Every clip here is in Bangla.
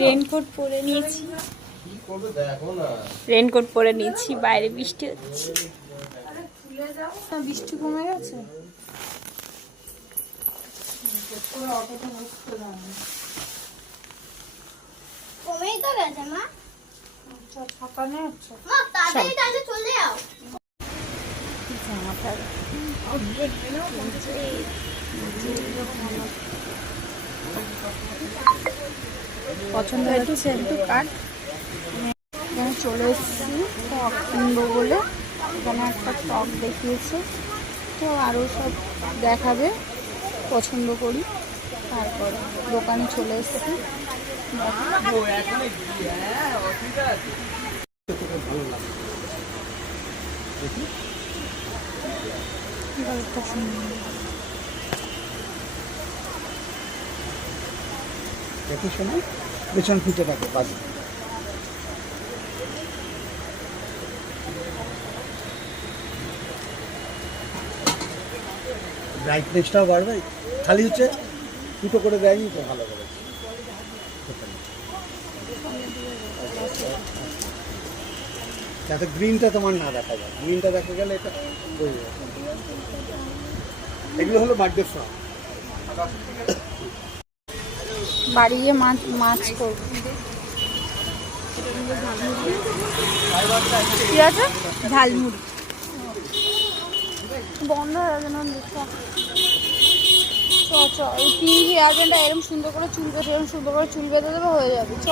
রেনকোট পরে নিয়েছি, রেনকোট পরে নিয়েছি, বাইরে বৃষ্টি হচ্ছে। বৃষ্টি কমে গেছে, কমেই তো গেছে মা। ফাঁকা নেই হচ্ছে। মা তাড়াতাড়ি তাহলে চলে যাও। জামাটা পছন্দ হচ্ছে একটু কাট। এখানে চলে এসেছি টক কিনবো বলে। এখানে একটা টক দেখিয়েছে, তো আরও সব দেখাবে, পছন্দ করি। তারপর দোকানে চলে এসেছি। একই সময় পেছন ফিতে থাকে বাজে। ব্রাইটনেসটাও বাড়বে, খালি হচ্ছে দুটো করে দেয়নি তো ভালো করে। যাতে গ্রিনটা তোমার না দেখা যায়, গ্রিনটা দেখা গেলে এটা বই যাবে। এগুলো হলো বার্থডে ফ্রক। বাড়ি গিয়ে মাছ করবো। কি আছে? ঝালমুড়ি বন্ধ হয়ে যাবে না। চ এই পিঙ্ক হেয়ার ব্যান্ডটা এরকম সুন্দর করে চুল বেঁধে, এরকম সুন্দর করে চুল বেঁধে দেবে, হয়ে যাবে। চ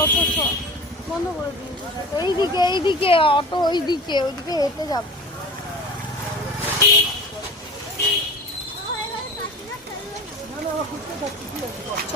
বন্ধ করে দিন। এইদিকে অটো, ওইদিকে হেঁটে যাবে। চ